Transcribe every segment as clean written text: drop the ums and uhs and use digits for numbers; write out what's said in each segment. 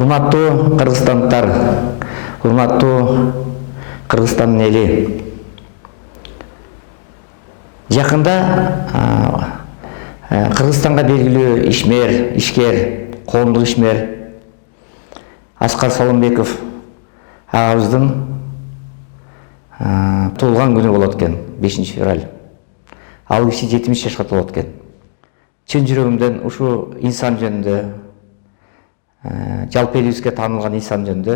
Урматтуу кыргызстандыктар, урматтуу Кыргызстандын эли. Жакында Кыргызстанга белгилүү ишмер, ишкер, коомдук ишмер Аскар Салымбеков агабыздын туулган күнү болот экен, 5 февраль. Ал киши 70 жашка толот экен. Чын жүрөгүмдөн ушу инсан жөнүндө, жалпы элибизге таанылган инсан жөнүндө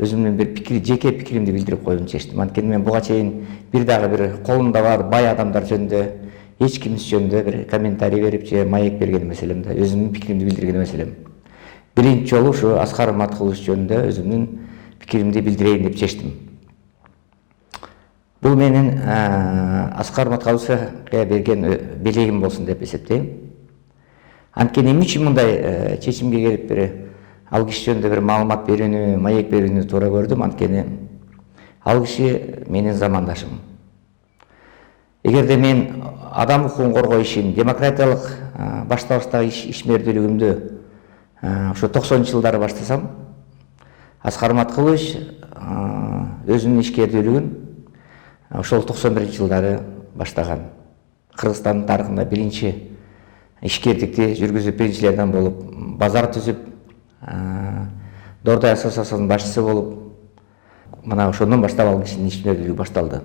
өзүмдүн бир жеке пикиримди билдирип коюуну чечтим. Анткени мен буга чейин бир колунда бар бай адамдар жөнүндө, эч кимис жөнүндө бир комментарий берип же маек берген эмес элем да, өзүмдүн пикиримди билдирген эмес элем. Биринчи жолу ушу Аскар Маткулович жөнүндө өзүмдүн пикиримди билдирейин деп чечтим. Бул менин Аскар Маткуловичка берген белегим болсун деп эсептейм. Анткени эмне үчүн мындай чечимге келип ал киши жөнүндө бир маалымат берүүнү, маек берүүнү туура көрдүм. Анткени ал киши менин замандашым. Эгерде мен адам укугун коргоо ишин, демократиялык башталыштагы ишмердүүлүгүмдү ошо 90-жылдары баштасам, Аскар Маткулович өзүнүн ишкердүүлүгүн ошол 91-жылдары баштаган. Кыргызстандын тарыхында биринчи ишкердикти жүргүзүп биринчилерден болуп, базар түзүп, Дордой ассоциациясынын башчысы болуп, мына ошондон баштап ал кишинин ишмердүүлүгү башталды.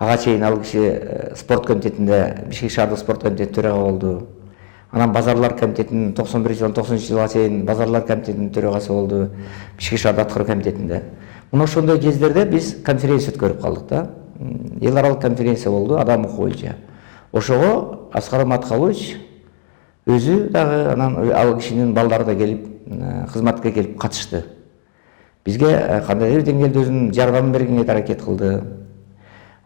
Ага чейин ал киши спорт комитетинде, Бишкек шаардык спорт комитетинин төрага болду. Анан базарлар комитетинин 91-жылдан 90-жылга чейин базарлар комитетинин төрагасы болду, Бишкек шаардык аткаруу комитетинде. Мына ошондой кездерде биз конференция өткөрүп калдык да. Эл аралык конференция болду адам укугу боюнча. Ошого Аскар Маткулович өзү дагы, анан ал кишинин балдары да келип, кызматка келип катышты. Бизге кандайдыр бир деңгээлде өзүнүн жардамын бергенге аракет кылды.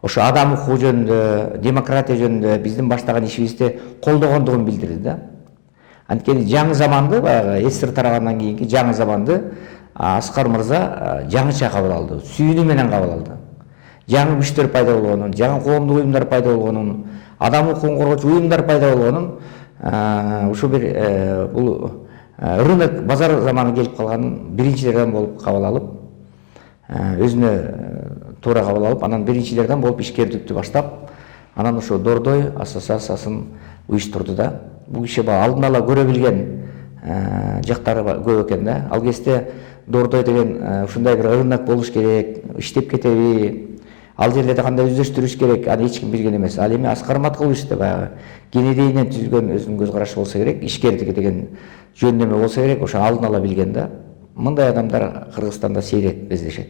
Ошо адам укугу жөнүндө, демократия жөнүндө биздин баштаган ишибизди колдогондугун билдирди да. Анткени жаңы заманды, баягы СССР тарагандан кийинки жаңы заманды Аскар мырза жаңыча кабыл алды, сүйүүнү менен кабыл алды. Жаңы күчтөр пайда болгонун, жаңы коомдук уюмдар пайда болгонун, адам укугун коргоочу уюмдар пайда болгонун, ушу бир бул рынок, базар заманы келип калганын биринчилерден болуп кабыл алып, өзүнө туура кабыл алып, анан биринчилерден болуп ишкердиктү баштап, анан ошо Дордой ассоциациясын уюштурду да. Бул киши алдын ала көрө билген жактары көп экен да. Ал кезде Дордой деген ушундай бир рынок болуш керек, иштеп кетеби, ал жерлерде кандай өздөштүрүш керек, аны эч ким билген эмес. Ал эми Аскар Маткулович да баягы кенедейинен түзүлгөн өзүнүн көз карашы болсо керек, ишкердиги деген жөндөмө болсо керек, ошо алдын ала билген да. Мындай адамдар Кыргызстанда сейрек кездешет.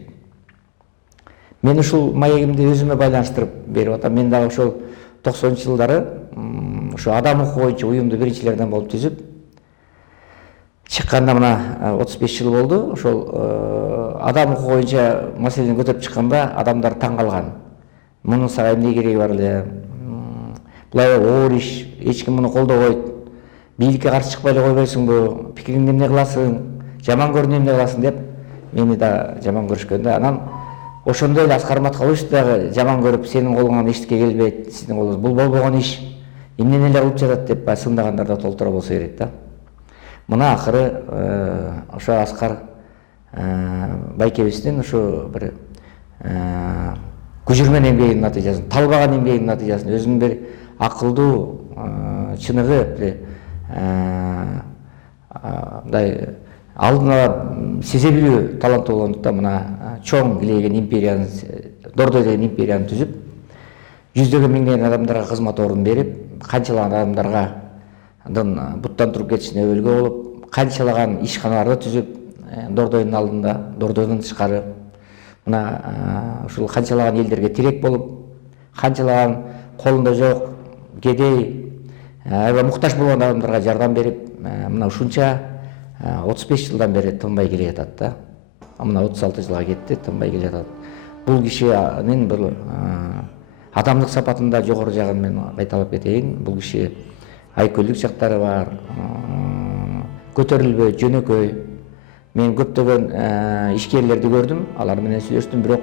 Мен ушул маегимди өзүмө байланыштырып берип атам. Мен дагы ошол 90-жылдары ошо адам укугу боюнча уюмду биринчилерден болуп түзүп чыкканда мына 35 жыл болду. Ошол адам укугу боюнча маселени көтөрүп чыкканда адамдар таң калган. Мунун сага эмне кереги бар эле? Булай оор иш, эч ким муну колдобойт. Бийликке каршы чыкпай эле койбойсуңбу? Пикириңди эмне кыласың? Жаман көрүнүп эмне кыласың деп мени да жаман көрүшкөн да. Анан ошондой эле Аскар Маткулович дагы жаман көрүп, сенин колуңан эчтеке келбейт, сиздин колуңуз бул болбогон иш, эмнени эле кылып жатат деп сындагандар да толтура болсо керек да. Мына акыры ошо Аскар байкебиздин ошо бир күжүрмөн эмгегинин натыйжасын, талбаган эмгегинин натыйжасын, өзүнүн бир акылдуу, чыныгы, мындай алдын ала сезе билүү таланты болгондуктан мына чоң килейген империяны, Дордой деген империяны түзүп, жүздөгөн миңдеген адамдарга кызмат ордун берип, канчалаган адамдарга буттан туруп кетишине өбөлгө болуп, канчалаган ишканаларды түзүп, Дордойдун алдында, Дордойдон тышкары, мына ушул канчалаган элдерге тирек болуп, канчалаган колунда жок, кедей, аябай муктаж болгон адамдарга жардам берип, мына ушунча 35 жылдан бери тынбай келе жатат да. Мына 36 жылга кетти, тынбай келе жатат. Бул кишинин бул адамдык сапатында жогору жагын мен кайталап кетейин. Бул киши айкөлдүк жактары бар, көтөрүлбөй, жөнөкөй. Мен көптөгөн ишкерлерди көрдүм, алар менен сүйлөштүм, бирок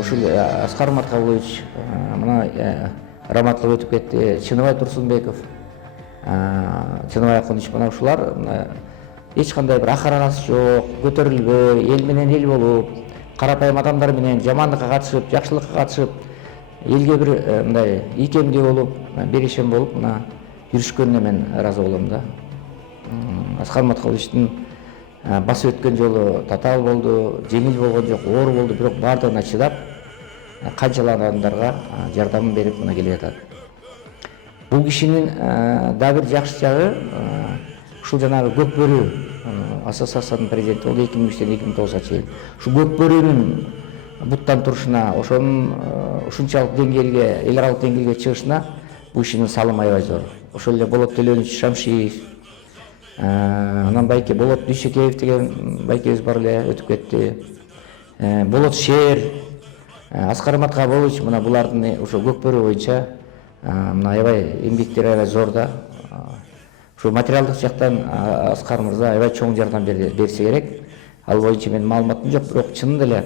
ушул Аскар Маткулович, мына раматтылык өтүп кетти, Чыныбай Турсунбеков, Чыныбай Акунович, мына ушулар эч кандай бир акыр арасы жок, көтөрүлбөй, эл менен эл болуп, карапайым адамдар менен жамандыкка катышып, жакшылыкка катышып, элге бир мындай ийкемдүү болуп, берешем болуп мына жүрүшкөнүнө мен ыраазы болом да. Аскар Маткалбековичтин басып өткөн жолу татаал болду, жеңил болгон жок, оор болду, бирок баардыгына чыдап, канчалаған адамдарга жардам берип мына келе жатат. Бул кишинин дагы бир жакшы жагы, ушул жанагы Көкбөрү ассоциациянын президенти болду 2003-тен 2009-га чейин. Ушул Көкбөрүнүн буттан турушуна, ошонун ушунчалык деңгээлге, эл аралык деңгээлге чыгышына бул кишинин салымы аябай зор. Ошол эле Болот Төлөнүч Шамшиев, анан байке Болот Дүйшөкеев деген байкебиз бар эле, өтүп кетти. Болот Шер, Аскар Маткалбекович, мына булардын ошо Көкбөрү боюнча мына аябай эмгектери аябай зор да. Ошо материалдык жактан Аскар мырза аябай чоң жардам берсе керек. Ал боюнча менин маалыматым жок, бирок чынында эле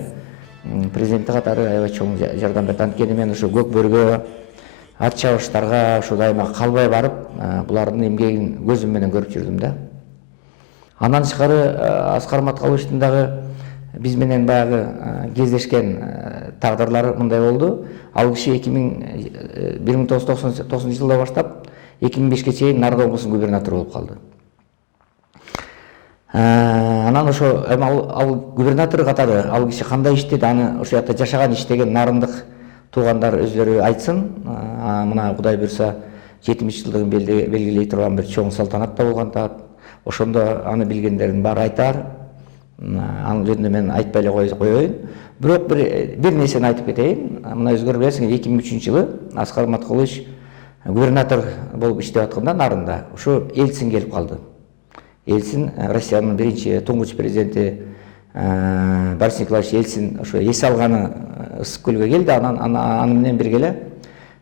президенти катары аябай чоң жардам берди. Анткени мен ошо Көкбөрүгө, ат чабыштарга ошо дайыма калбай барып, булардын эмгегин көзүм менен көрүп жүрдүм да. Андан тышкары Аскар Маткалбековичтин дагы биз менен баягы кездешкен тагдырлары мындай болду. Ал киши 1990 жылдан баштап 2005-ке чейин Нарды облусунун губернатору болуп калды. Анан ошо ал губернатор катары ал киши кандай иштеди, аны ошол жакта жашаган иштеген нарындык туугандар өздөрү айтсын. Мына Кудай буйрса 70-жылдыгын белгилей турган бир чоң салтанат да болгон таап. Ошондо аны билгендердин баары айтар. Анын жөнүндө мен айтпай эле коеюн. Бирок бир нерсени айтып кетейин. Мына өзгөр билесиңер, 2003-жылы Аскар Маткалбекович губернатор болуп иштеп атканда Нарында ошо Элцин келип калды. Элцин Россиянын биринчи туңгуч президенти Борис Николаевич Элцин ошо эс алганы Ысык көлгө келди. Аны менен бирге эле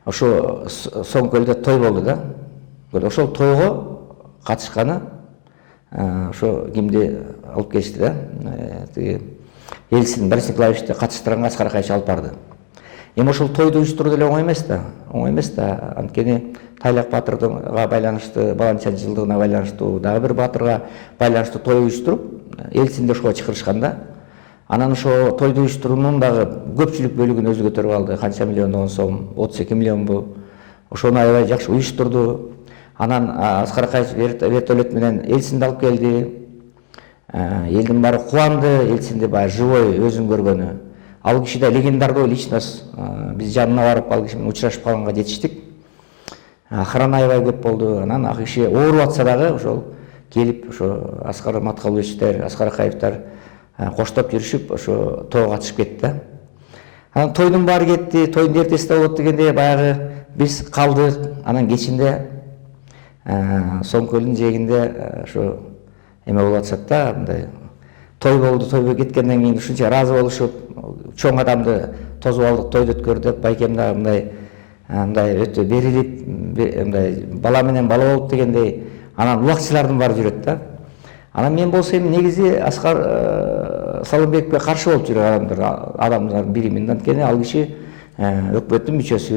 ошо Соң көлдө той болду да. Ошол тойго катышканы ошо кимди алып келишти да. Тиги Элцин Борис Николаевичти катыштырганга Аскар Акаевич алып барды. Эми ошол тойду уюштуруу деле оңой эмес да. Анткени Тайлак баатырга байланыштуу, Баланчан жылдыгына байланыштуу, дагы бир баатырга байланыштуу той уюштуруп, Элцинди ошого чакырышкан да. Анан ошо тойду уюштуруунун дагы көпчүлүк бөлүгүн өзү көтөрүп алды. Канча миллиондон сом, 32 миллионбу. Ошону аябай жакшы уюштурду. Анан Аскар Акаевич вертолет менен Элцинди алып келди. Элдин баары кубанды, Элцинди баягы живой өзүн көргөнү. Ал киши да легендардуу личность. Биз жанына барып ал киши менен учурашып калганга жетиштик. Охрана аябай көп болду. Анан ал киши ооруп атса дагы ошол келип ошо Аскар Маткалбековичтер, Аскар Акаевтер коштоп жүрүшүп ошо тойго катышып кетти да. Анан тойдун баары кетти, тойдун эртесинде болот дегенде баягы биз калдык. Анан кечинде Соң көлдүн жээгинде ошо эме болуп атышат да, мындай той болду. Тойго кеткенден кийин ушунча ыраазы болушуп, чоң адамды тосуп алдык, тойду өткөрдүк. Байкем дагы мындай өтө берилип, мындай бала менен бала болуп дегендей, анан улакчылардын баары жүрөт да. Анан мен болсо эми негизи Аскар Салымбековке каршы болуп жүргөн адамдардын биримин. Анткени ал киши өкмөттүн мүчөсү,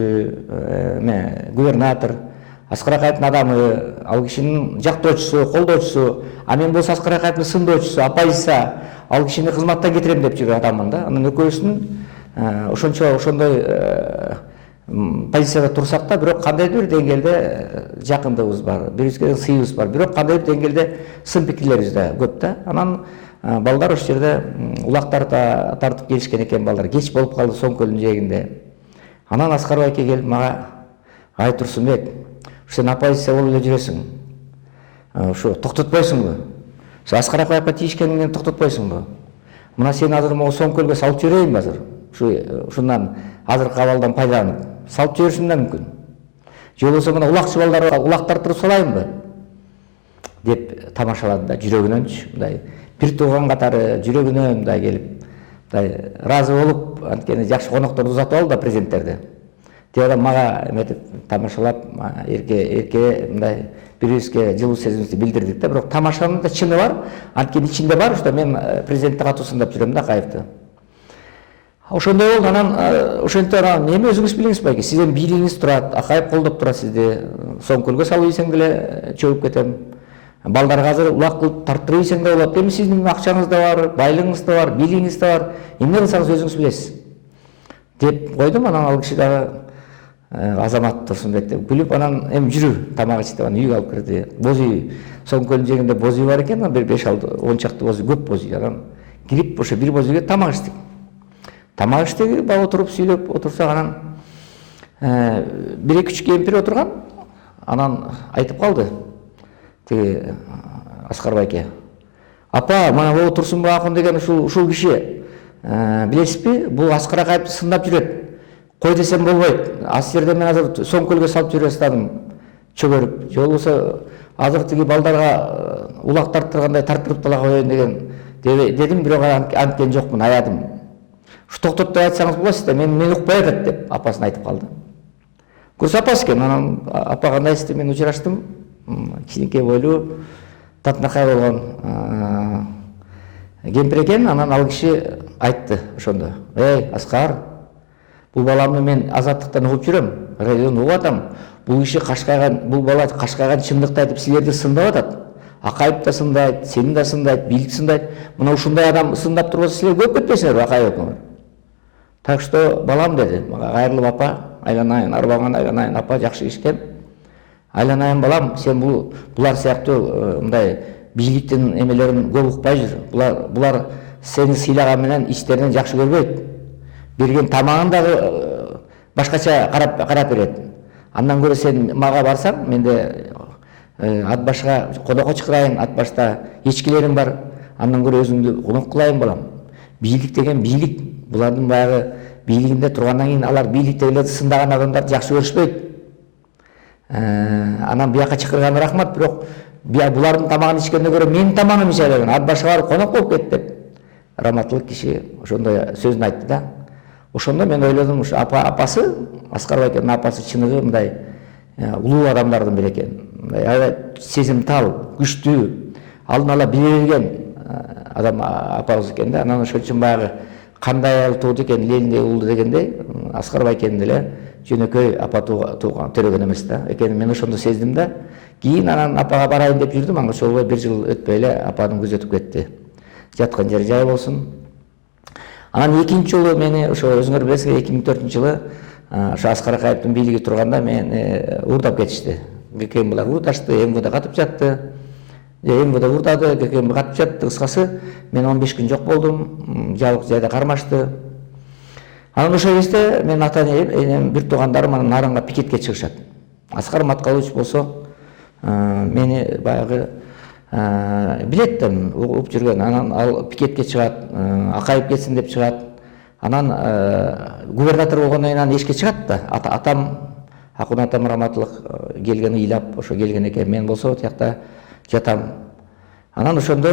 губернатор, Аскар Акаевдин адамы, ал кишинин жактоочусу, колдоочусу, а мен болсо Аскар Акаевдин сындоочусу, оппозиция, ал кишини кызматтан кетирем деп жүргөн адаммын да. Анан экөөбүздүн ошондой позицияда турсак да, бирок кандайдыр бир деңгээлде жакындыгыбыз бар, бирибизге сыйыбыз бар, бирок кандайдыр деңгээлде сын пикирлерибиз да көп да. Анан балдар ошол жерде улактар тартып келишкен экен, балдар кеч болуп калды Соң көлдүн жээгинде. Анан Аскар байке келип мага: "Ай Турсунбек, сен оппозиция болуп эле жүрөсүң. Ошо токтотпойсуңбу? Аскар Акаевге тийишкениңден токтотпойсуңбу? Мына сени азыр могу Соң көлгө салып жиберейинби азыр? Ушундан азыркы абалдан пайдаланып салып жиберишим да мүмкүн. Же болбосо мына улакчы балдарга улак тартырып салайынбы?" деп тамашалады да, жүрөгүнөнчү, мындай бир тууган катары жүрөгүнөн мындай келип, мындай ыраазы болуп, анткени жакшы конокторду узатып алды да президенттерди. Тегерен мага эметип тамашалап, эрке мындай бирибизге жылуу сезимибизди билдирдик да. Бирок тамашанын да чыны бар. Анткени ичинде бар, что мен президентти катуу сындап жүрөм да Акаевди. Ошондой болду. Анан ошентип анан эми өзүңүз билиңиз байке, сиздин бийлигиңиз турат, Акаев колдоп турат сизди. Соң көлгө салып ийсең деле чөгүп кетем. балдарга азыр улак кылып тарттырып ийсең да болот. Эми сиздин акчаңыз да бар, байлыгыңыз да бар, бийлигиңиз да бар. Эмне кылсаңыз өзүңүз билесиз деп койдум. Анан ал киши дагы Азамат Турсунбек деп күлүп, анан эми жүрү тамак ич деп аны үйгө алып кирди. Боз үй, Соңкөлдүн жегинде боз үй бар экен, бир 5-10 чакты боз үй, көп боз үй. Анан кирип ошо бир боз үйгө тамак иштик. Тамак иштеги бала отуруп сүйлөп отурсак, анан 1-2 кемпир отурган. Анан айтып калды тиги Аскар байке: "Апа, мына могу Турсунбай акын деген ушул киши, билесизби, бул Аскар Акаевди сындап жүрөт. Кой десем болбойт. Аз жерде мен азыр Соңкөлгө салып жибере баштадым, чөгөрүп. Же болбосо азыр тиги балдарга улак тарттыргандай тарттырып дала коеюн дедим, бирок анткен жокмун, аядым. Ушу токтот деп айтсаңыз болосуз да, мен укпай атат" деп апасын айтып калды. Курс апасы экен. Анан апа кандайсыз деп мен учураштым. Кичинекей бойлуу, татынакай болгон кемпир экен. Анан ал киши айтты ошондо: "Эй, Аскар, бул баламды мен азаттыктан угуп жүрөм, радиодон угуп атам. Бул киши кашкайган, бул бала кашкайган чындыкты айтып силерди сындап атат. Акаев да сындайт, сени да сындайт, бийлик сындайт. Мына ушундай адам сындап турбаса силер көп кетпесиңерби Акаев экөөңөр. Так что балам" деди. Мага кайрылып: "Апа, айланайын, арбаңан айланайын, апа, жакшы ишкен. Айланайын балам, сен булар сыяктуу мындай бийликтин эмелерин көп укпай жүр. Булар сени сыйлаган менен ичтеринен жакшы көрбөйт. Берген тамагын дагы башкача карап берет. Андан көрө сен мага барсаң, менде ат башка конокко чакырайын, ат башта эчкилерим бар. Андан көрө өзүңдү конок кылайын балам. Бийлик деген бийлик. Булардын баягы бийлигинде тургандан кийин алар бийликтегилерди сындаган адамдарды жакшы көрүшпөйт. Анан бияка чакырганы рахмат, бирок булардын тамагын ичкенден көрө менин тамагым иче бергин, ат башка барып конок болуп кет" деп раматтылык киши ошондой сөзүн айтты да. Ошондо мен ойлодум, ушу апасы, Аскар байкенин апасы чыныгы мындай улуу адамдардын бири экен. Аябай сезимтал, күчтүү, алдын ала биле берген адам апабыз экен да. Анан ошон үчүн баягы кандай айыл тууду экен, Ленинде уулду дегендей, Аскар байкенин деле жөнөкөй апа тууган төрөгөн эмес да экенин мен ошондо сездим да. Кийин анан апага барайын деп жүрдүм, ага ошол 1 жыл өтпөй эле апанын күзөтүп кетти. Жаткан жери жай болсун. Анан экинчи жолу мени ошо өзүңөр билесиңер, 2004-жылы ошо Аскар Акаевдин бийлиги турганда мени уурдап кетишти. ГКМ булар уурдашты, МВД катып жатты. МВД уурдады, ГКМ катып жатты. Кыскасы, мен 15 күн жок болдум, жабык жайда кармашты. Анан ошол кезде мен ата-энем, бир туугандарым анан Наранга пикетке чыгышат. Аскар Маткалович болсо мени баягы билет да угуп жүргөн. Анан ал пикетке чыгат, Акаев кетсин деп чыгат. Анан губернатор болгондон кийин эшикке чыгат да. Атам, Акун атам раматылык келген, ыйлап ошо келген экен. Мен болсо тиякта жатам. Анан ошондо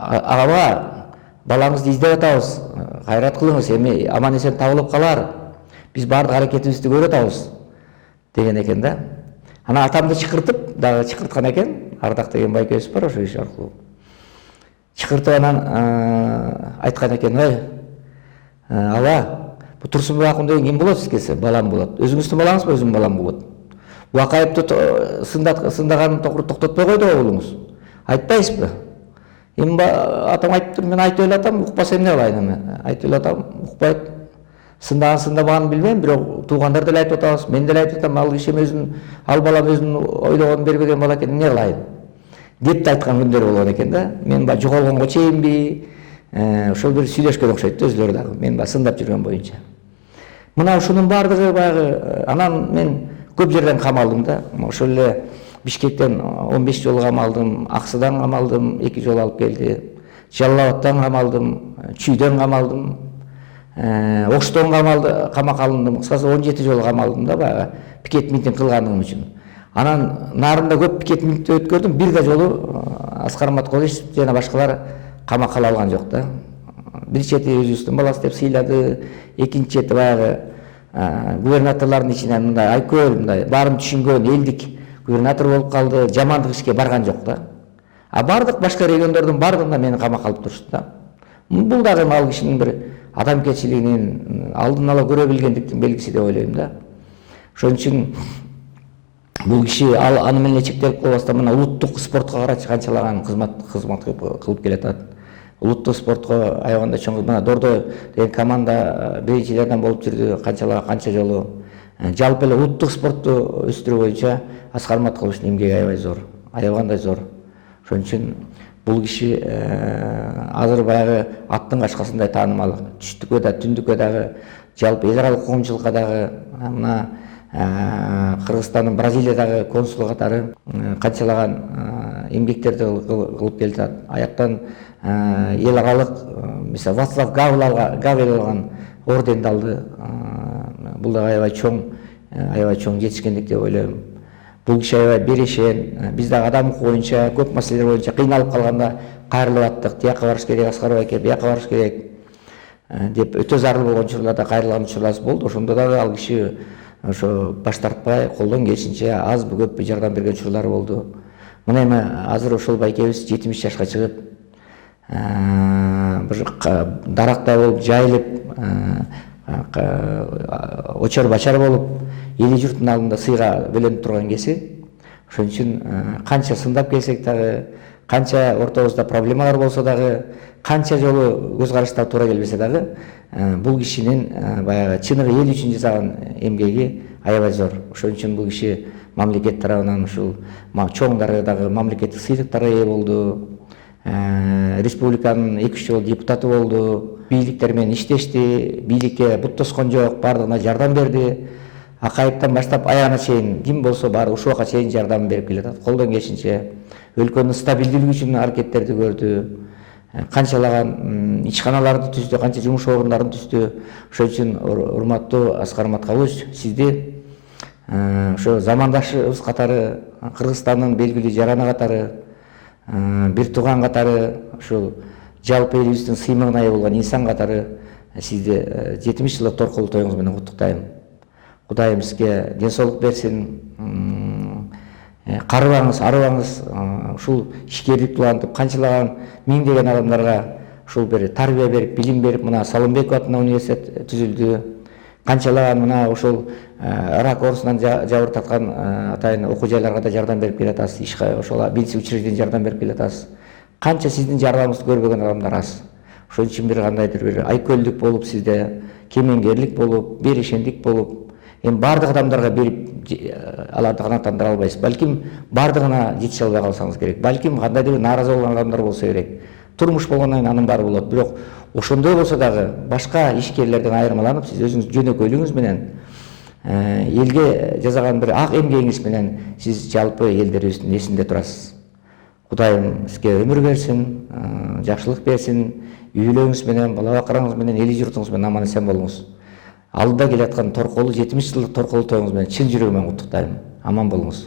ага балаңызды издеп атабыз, кайрат кылыңыз, эми аман эсен табылып калар. Биз баардык аракетибизди көрүп атабыз деген экен да. Анан атамды чакыртып, дагы чакырткан экен. Ардак деген байкебиз бар ошо иш аркылуу. Чакыртып анан айткан экен: "Ой, ала, бу Турсунбай акын деген ким болот сизге?" "Балам болот." "Өзүңүздүн балаңызбы?" "Өзүмдүн балам болот." "Бу Акаевди сындаганын токтотпой койду го уулуңуз. Айтпайсызбы?" "Эми атам айтыптыр, мен айтып эле атам, укпаса эмне кылайын эми? Айтып эле атам, укпайт. Сындаган сындабаганын билбейм, бирок туугандар деле айтып атабыз, мен деле айтып атам, ал киши ал балам өзүнүн ойлогонун бербеген бала экен, эмне кылайын?" деп да айткан күндөр болгон экен да. Мен баягы жоголгонго чейинби, ошол бир сүйлөшкөн окшойт да өзүлөрү дагы. Мен баягы сындап жүргөн боюнча. Мына ушунун баардыгы баягы анан мен көп жерден камалдым да. Ошол эле Бишкектен 15 жолу камалдым, Аксыдан камалдым, 2 жолу алып келди. Жалал Абадтан камалдым, Чүйдөн камалдым, Оштон камакка алындым. Кыскасы 17 жолу камалдым да баягы пикет митинг кылганым үчүн. Анан Нарында көп пикет митинг өткөрдүм. Бир да жолу Аскар Маткалович жана башкалар камакка алган жок да. Бир чети өзүбүздүн баласы деп сыйлады, экинчи чети баягы губернаторлордун ичинен мындай айкөл, мындай баарын түшүнгөн элдик губернатор болуп калды, жамандык ишке барган жок да. А бардык башка региондордун бардыгында мени камакка алып турушту да. Бул дагы ал кишинин бир адамгерчилигинин, алдын ала көрө билгендиктин белгиси деп ойлойм да. Ошон үчүн Бул киши аны менен чектелип калбастан мына улуттук спортко карачы канчалаган кызмат кылып келатат. Улуттук спортко аябаганда чоң мына Дордо деген команда биринчи жардам болуп жүрдү канча жолу. Жалпы эле улуттук спортту өстүрүү боюнча Аскар Маткуловичтин эмгеги аябай зор, аябагандай зор. Ошон үчүн бул киши азыр баягы аттын качкасындай таанымал. Түштүккө да, түндүккө дагы, жалпы эл аралык коомчулукка дагы, мына Кыргызстандын Бразилиядагы консулу катары канчалаган эмгектерди кылып келатат. Аяктан эл аралык мисалы Вацлав Гавел алган орденди алды. Бул да аябай чоң жетишкендик деп ойлойм. Бул киши аябай берешен. Биз дагы адам укугу боюнча, көп маселелер боюнча кыйналып калганда кайрылып аттык. Тияка барыш керек, Аскарбай аке, бияка барыш керек деп өтө зарыл болгон учурларда кайрылган учурларыбыз болду. Ошондо дагы ал киши ошо баш тартпай, колдон келишинче азбы көппү жардам берген учурлары болду. Мына эми азыр ошол байкебиз 70 жашка чыгып, бир дарактай болуп, жайылып, очор бачар болуп, эли журттун алдында сыйга бөлөнүп турган кеси. Ошон үчүн канча сындап келсек дагы, канча ортобузда проблемалар болсо дагы, канча жолу көз караштар туура келбесе дагы, бул кишинин баягы чыныгы эл үчүн жасаган эмгеги аябай зор. Ошон үчүн бул киши мамлекет тарабынан ушул чоң дарыдагы мамлекеттик сыйлыктарга ээ болду. Республиканын 2-3 жолу депутаты болду. Бийликтер менен иштешти, бийликке бут тоскон жок, бардыгына жардам берди. Акаевден баштап аягына чейин ким болсо баары ушул убакка чейин жардам берип келатат. Колдон келишинче өлкөнүн стабилдүүлүгү үчүн аракеттерди көрдү. Канчалаган ишканаларды түздү, канча жумуш орундарын түздү. Ошон үчүн урматтуу Аскар Маткулович, сизди ошо замандашыбыз катары, Кыргызстандын белгилүү жараны катары, бир тууган катары, ушул жалпы элибиздин сыймыгына ээ болгон инсан катары сизди 70 жылдык торкулуу тоюңуз менен куттуктайм. Кудайым сизге ден соолук берсин. Карыбаңыз, арыбаңыз, ушул ишкерликти улантып, канчалаган миңдеген адамдарга ушул бир тарбия берип, билим берип, мына Салымбеков атынан университет түзүлдү. Канчалаган мына ушул рак оорусунан жабыр тарткан атайын окуу жайларга да жардам берип келатасыз. Ошол медицина учреждениеге жардам берип келатасыз. Канча сиздин жардамыңызды көрбөгөн адамдар аз. Ошон үчүн бир кандайдыр бир айкөлдүк болуп, сизде кемеңгерлик болуп, берешендик болуп, эми бардык адамдарга берип аларды канааттандыра албайсыз. Балким бардыгына жетише албай калсаңыз керек. Балким кандайдыр бир нааразы болгон адамдар болсо керек. Турмуш болгондон кийин анын баары болот. Бирок ошондой болсо дагы башка ишкерлерден айырмаланып, сиз өзүңүз жөнөкөйлүгүңүз менен элге жасаган бир ак эмгегиңиз менен сиз жалпы элдерибиздин эсинде турасыз. Кудайым сизге өмүр берсин, жакшылык берсин, үйлөрүңүз менен, бала бакыраңыз менен, эли журтуңуз менен аман эсен болуңуз. Алдыда келаткан торкулуу 70 жылдык торкулуу тоюңуз менен чын жүрөгүмөн куттуктайм. Аман болуңуз.